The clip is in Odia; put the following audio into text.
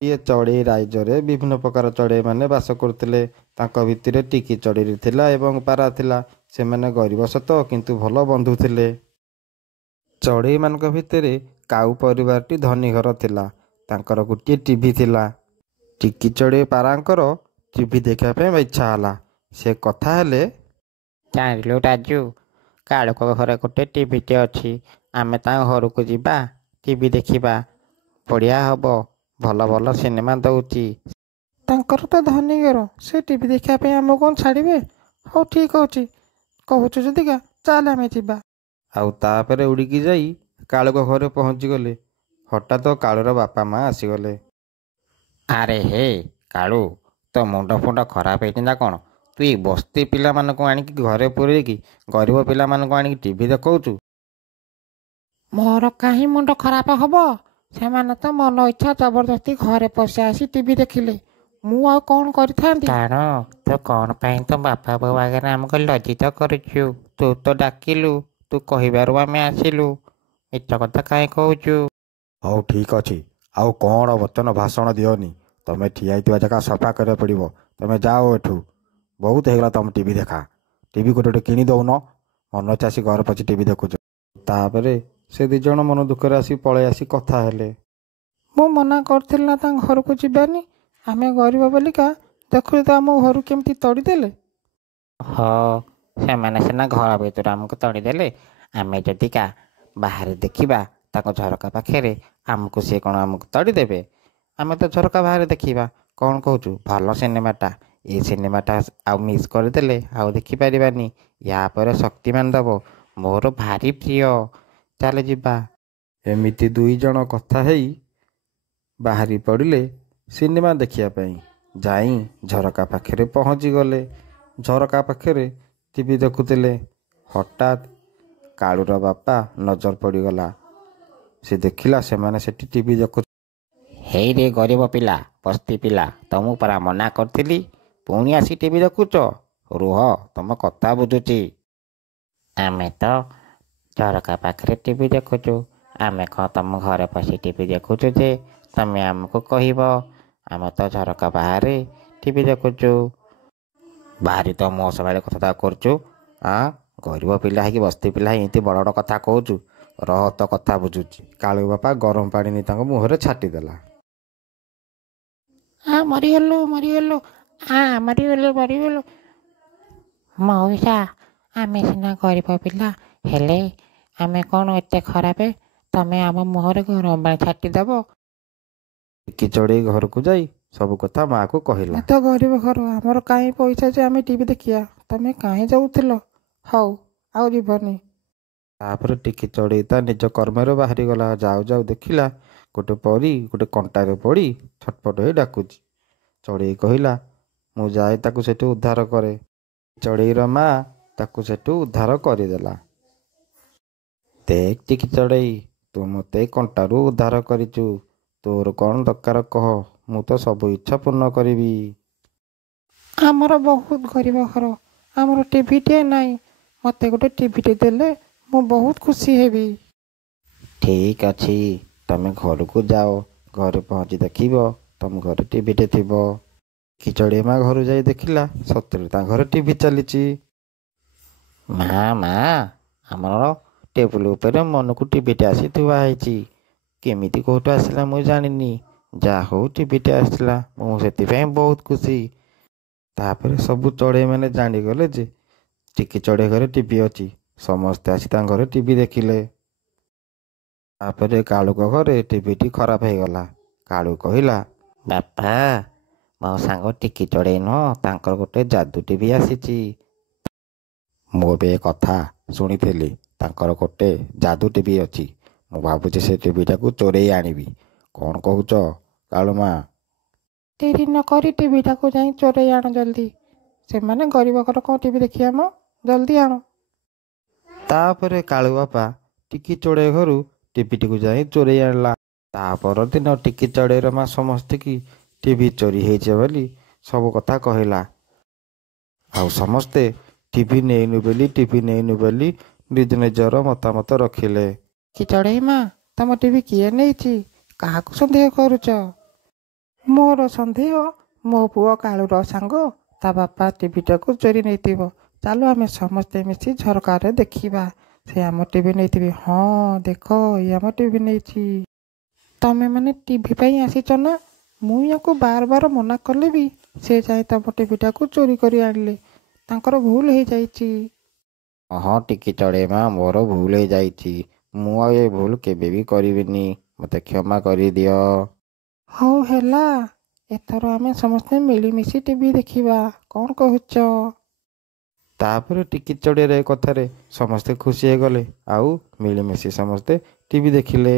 ଇଏ ଚଢ଼େଇ ରାଇଜରେ ବିଭିନ୍ନ ପ୍ରକାର ଚଢ଼େଇ ମାନେ ବାସ କରୁଥିଲେ। ତାଙ୍କ ଭିତରେ ଟିକି ଚଢ଼େଇ ଥିଲା ଏବଂ ପାରା ଥିଲା। ସେମାନେ ଗରିବ ସତ କିନ୍ତୁ ଭଲ ବନ୍ଧୁ ଥିଲେ। ଚଢ଼େଇମାନଙ୍କ ଭିତରେ କାଉ ପରିବାରଟି ଧନୀ ଘର ଥିଲା। ତାଙ୍କର ଗୋଟିଏ ଟିଭି ଥିଲା। ଟିକି ଚଢ଼େଇ ପାରାଙ୍କର ଟିଭି ଦେଖିବା ପାଇଁ ଇଚ୍ଛା ହେଲା। ସେ କଥା ହେଲେ, ଜାଣିଲୁ ରାଜୁ, କାଳୁଙ୍କ ଘରେ ଗୋଟେ ଟିଭିଟେ ଅଛି। ଆମେ ତାଙ୍କ ଘରକୁ ଯିବା, ଟିଭି ଦେଖିବା। ବଢ଼ିଆ ହବ, ଭଲ ଭଲ ସିନେମା ଦଉଛି। ତାଙ୍କର ତ ଧନୀ ଘର, ସେ ଟିଭି ଦେଖିବା ପାଇଁ ଆମକୁ କ'ଣ ଛାଡ଼ିବେ? ହଉ ଠିକ୍ ଅଛି, କହୁଛୁ ଯଦିକା ଚାଲ ଆମେ ଯିବା। ଆଉ ତାପରେ ଉଡ଼ିକି ଯାଇ କାଳୁଙ୍କ ଘରେ ପହଞ୍ଚିଗଲେ। ହଠାତ୍ କାଳୁର ବାପା ମା ଆସିଗଲେ। ଆରେ ହେ କାଳୁ, ତୋ ମୁଣ୍ଡ ଫୁଣ୍ଡ ଖରାପ ହେଇଛି ନା କ'ଣ? ତୁ ଏଇ ବସ୍ତି ପିଲାମାନଙ୍କୁ ଆଣିକି ଘରେ ପୁରେଇକି ଗରିବ ପିଲାମାନଙ୍କୁ ଆଣିକି ଟିଭି ଦେଖାଉଛୁ। ମୋର କାହିଁ ମୁଣ୍ଡ ଖରାପ ହବ? ସେମାନେ ତ ମନ ଇଚ୍ଛା ଜବରଦସ୍ତି ଘରେ ପଶି ଆସି ଟିଭି ଦେଖିଲେ। ମୁଁ ଆଉ କ'ଣ କରିଥାନ୍ତି? କାରଣ ତୁ କ'ଣ ପାଇଁ ତୋ ବାପା ବୋଉ ଆଗରେ ଆମକୁ ଲଜ୍ଜିତ କରୁଛୁ? ତୁ ତ ଡାକିଲୁ, ତୁ କହିବାରୁ ଆମେ ଆସିଲୁ। ମିଛ କଥା କାହିଁ କହୁଛୁ? ହଉ ଠିକ୍ ଅଛି, ଆଉ କ'ଣ ବଚନ ଭାଷଣ ଦିଅନି। ତମେ ଠିଆ ହେଇଥିବା ଜାଗା ସଫା କରିବାକୁ ପଡ଼ିବ। ତମେ ଯାଅ ଏଠୁ। ବହୁତ ହେଇଗଲା ତମ ଟିଭି ଦେଖା। ଟିଭି ଗୋଟେ କିଣି ଦେଉନ। ମନ ଇଚ୍ଛା ଆସି ଘର ପଶି ଟିଭି ଦେଖୁଛ। ତାପରେ ସେ ଦି ଜଣ ମନ ଦୁଃଖରେ ଆସି ପଳେଇ ଆସି କଥା ହେଲେ। ମୁଁ ମନା କରିଥିଲି ନା ତାଙ୍କ ଘରକୁ ଯିବାନି। ଆମେ ଗରିବ ବୋଲିକା ଦେଖୁଛୁ ତ ଆମ ଘରୁ କେମିତି ତଡ଼ିଦେଲେ। ହଁ, ସେମାନେ ସିନା ଘର ଭିତରୁ ଆମକୁ ତଡ଼ିଦେଲେ। ଆମେ ଯଦିକା ବାହାରେ ଦେଖିବା ତାଙ୍କ ଝରକା ପାଖରେ, ଆମକୁ ସିଏ କ'ଣ ଆମକୁ ତଡ଼ିଦେବେ? ଆମେ ତ ଝରକା ବାହାରେ ଦେଖିବା। କ'ଣ କହୁଛୁ? ଭଲ ସିନେମାଟା। ଏଇ ସିନେମାଟା ଆଉ ମିସ୍ କରିଦେଲେ ଆଉ ଦେଖିପାରିବାନି। ୟା ପରେ ଶକ୍ତିମାନ ଦେବ, ମୋର ଭାରି ପ୍ରିୟ। ଚାଲ ଯିବା। ଏମିତି ଦୁଇ ଜଣ କଥା ହେଇ ବାହାରି ପଡ଼ିଲେ ସିନେମା ଦେଖିବା ପାଇଁ। ଯାଇ ଝରକା ପାଖରେ ପହଞ୍ଚିଗଲେ। ଝରକା ପାଖରେ ଟିଭି ଦେଖୁଥିଲେ। ହଠାତ୍ କାଳୁର ବାପା ନଜର ପଡ଼ିଗଲା। ସେ ଦେଖିଲା ସେମାନେ ସେଠି ଟିଭି ଦେଖୁ। ହେଇରେ ଗରିବ ପିଲା, ବସ୍ତି ପିଲା, ତମକୁ ପରା ମନା କରିଥିଲି, ପୁଣି ଆସି ଟିଭି ଦେଖୁଛ? ରୁହ, ତମ କଥା ବୁଝୁଛି। ଆମେ ତ ଝରକା ପାଖରେ ଟିଭି ଦେଖୁଛୁ। ଆମେ କ'ଣ ତମ ଘରେ ପଶି ଟିଭି ଦେଖୁଛୁ ଯେ ତମେ ଆମକୁ କହିବ? ଆମେ ତ ଝରକା ବାହାରେ ଟିଭି ଦେଖୁଛୁ। ବାହାରି ତ ମୋ ସବାରେ କଥାବାର୍ତ୍ତା କରୁଛୁ। ଗରିବ ପିଲା ହେଇକି ବସ୍ତି ପିଲା ହେଇ ଏମିତି ବଡ଼ ବଡ଼ କଥା କହୁଛୁ। ରହ, ତ କଥା ବୁଝୁଛି। କାଳୁ ବାପା ଗରମ ପାଣି ନେଇ ତାଙ୍କ ମୁହଁରେ ଛାଟିଦେଲା। ମରିଗଲୁ ମରିଗଲୁ, ମରିଗଲୁ। ମଉସା, ଆମେ ସିନା ଗରିବ ପିଲା, ହେଲେ ଆମେ କ'ଣ ଏତେ ଖରାପ? ତମେ ଆମ ମୁହଁରେ ଗରମ ପାଣି ଛାଟିଦେବ? ଟିକି ଚଢ଼େଇ ଘରକୁ ଯାଇ ସବୁ କଥା ମାଆକୁ କହିଲା। ଆମେ ତ ଗରିବ ଘର, ଆମର କାହିଁ ପଇସା ଯେ ଆମେ ଟିଭି ଦେଖିବା? ତମେ କାହିଁ ଯାଉଥିଲ? ହଉ, ଆଉ ଯିବନି। ତାପରେ ଟିକି ଚଢ଼େଇ ତା ନିଜ କର୍ମରେ ବାହାରିଗଲା। ଯାଉ ଯାଉ ଦେଖିଲା ଗୋଟେ ପରୀ ଗୋଟେ କଣ୍ଟାରେ ପଡ଼ି ଛଟପଟ ହୋଇ ଡାକୁଛି। ଚଢ଼େଇ କହିଲା, ମୁଁ ଯାଏ ତାକୁ ସେଠୁ ଉଦ୍ଧାର କରେ। ଚଢ଼େଇର ମା ତାକୁ ସେଠୁ ଉଦ୍ଧାର କରିଦେଲା। ଦେଖ ଟିକି ଚଢ଼େଇ, ତୁ ମୋତେ କଣ୍ଟାରୁ ଉଦ୍ଧାର କରିଛୁ। ତୋର କ'ଣ ଦରକାର କହ, ମୁଁ ତ ସବୁ ଇଚ୍ଛା ପୂର୍ଣ୍ଣ କରିବି। ଆମର ବହୁତ ଗରିବ ଘର, ଆମର ଟିଭିଟିଏ ନାହିଁ। ମୋତେ ଗୋଟେ ଟିଭିଟେ ଦେଲେ ମୁଁ ବହୁତ ଖୁସି ହେବି। ଠିକ୍ ଅଛି, ତମେ ଘରକୁ ଯାଅ। ଘରେ ପହଞ୍ଚି ଦେଖିବ ତମ ଘରେ ଟିଭିଟେ ଥିବ। ଟିକି ଚଢ଼େଇ ମା ଘରୁ ଯାଇ ଦେଖିଲା ସତରେ ତାଙ୍କ ଘରେ ଟିଭି ଚାଲିଛି। ମା, ଆମର ଟେବୁଲ ଉପରେ ମନକୁ ଟିଭିଟେ ଆସି ଥୁଆ ହେଇଛି। କେମିତି କୋଉଠୁ ଆସିଲା ମୁଁ ଜାଣିନି। ଯାହା ହଉ ଟିଭିଟେ ଆସିଲା, ମୁଁ ସେଥିପାଇଁ ବହୁତ ଖୁସି। ତାପରେ ସବୁ ଚଢ଼େଇ ମାନେ ଜାଣିଗଲେ ଯେ ଟିକି ଚଢ଼େଇ ଘରେ ଟିଭି ଅଛି। ସମସ୍ତେ ଆସି ତାଙ୍କ ଘରେ ଟିଭି ଦେଖିଲେ। ତାପରେ କାଳୁଙ୍କ ଘରେ ଟିଭିଟି ଖରାପ ହେଇଗଲା। କାଳୁ କହିଲା, ବାପା, ମୋ ସାଙ୍ଗ ଟିକି ଚଢ଼େଇ ନୁହଁ, ତାଙ୍କର ଗୋଟେ ଯାଦୁ ଟିଭି ଆସିଛି। ମୁଁ ବି ଏ କଥା ଶୁଣିଥିଲି। ତାଙ୍କର ଗୋଟେ ଯାଦୁ ଟିଭି ଅଛି। ମୁଁ ଭାବୁଛି ସେ ଟିଭିଟାକୁ ଚୋରେଇ ଆଣିବି। କ'ଣ କହୁଛ କାଳୁମା? ଡେରି ନ କରି ଟିଭିଟାକୁ ଯାଇ ଚୋରେଇ ଆଣ ଜଲ୍ଦି। ସେମାନେ ଗରିବ ଘର କ'ଣ ଟିଭି ଦେଖିବା ମ? ଜଲ୍ଦି ଆଣ। ତାପରେ କାଳୁ ବାପା ଟିକି ଚଢ଼େଇ ଘରୁ ଟିଭିଟିକୁ ଯାଇ ଚୋରେଇ ଆଣିଲା। ତା ପରଦିନ ଟିକି ଚଢ଼େଇର ମା ସମସ୍ତିକି ଟିଭି ଚୋରି ହେଇଛି ବୋଲି ସବୁ କଥା କହିଲା। ଆଉ ସମସ୍ତେ ଟିଭି ନେଇନୁ ବୋଲି ନିଜ ନିଜର ମତାମତ ରଖିଲେ। କି ଚଢ଼େଇ ମା, ତମ ଟିଭି କିଏ ନେଇଛି? କାହାକୁ ସନ୍ଦେହ କରୁଛ? ମୋର ସନ୍ଦେହ ମୋ ପୁଅ କାଳୁର ସାଙ୍ଗ ତା ବାପା ଟିଭିଟାକୁ ଚୋରି ନେଇଥିବ। ଚାଲ ଆମେ ସମସ୍ତେ ମିଶି ଝରକାରେ ଦେଖିବା। ସେ ଆମ ଟିଭି ନେଇଥିବେ। ହଁ ଦେଖ, ଇଏ ଆମ ଟିଭି ନେଇଛି। ତମେ ମାନେ ଟିଭି ପାଇଁ ଆସିଛ ନା? ମୁଁ ୟାକୁ ବାର ବାର ମନା କଲେ ବି ସେ ଯାଇ ତମ ଟିଭିଟାକୁ ଚୋରି କରି ଆଣିଲେ। ତାଙ୍କର ଭୁଲ ହେଇଯାଇଛି। ହଁ ଟିକି ଚଢ଼େଇ ମା, ମୋର ଭୁଲ ହେଇଯାଇଛି। ମୁଁ ଆଉ ଏ ଭୁଲ କେବେ ବି କରିବିନି। ମୋତେ କ୍ଷମା କରିଦିଅ। ହଉ ହେଲା, ଏଥର ଆମେ ସମସ୍ତେ ମିଳିମିଶି ଟିଭି ଦେଖିବା। କ'ଣ କହୁଛ? ତାପରେ ଟିକି ଚଢ଼େଇର ଏ କଥାରେ ସମସ୍ତେ ଖୁସି ହେଇଗଲେ ଆଉ ମିଳିମିଶି ସମସ୍ତେ ଟିଭି ଦେଖିଲେ।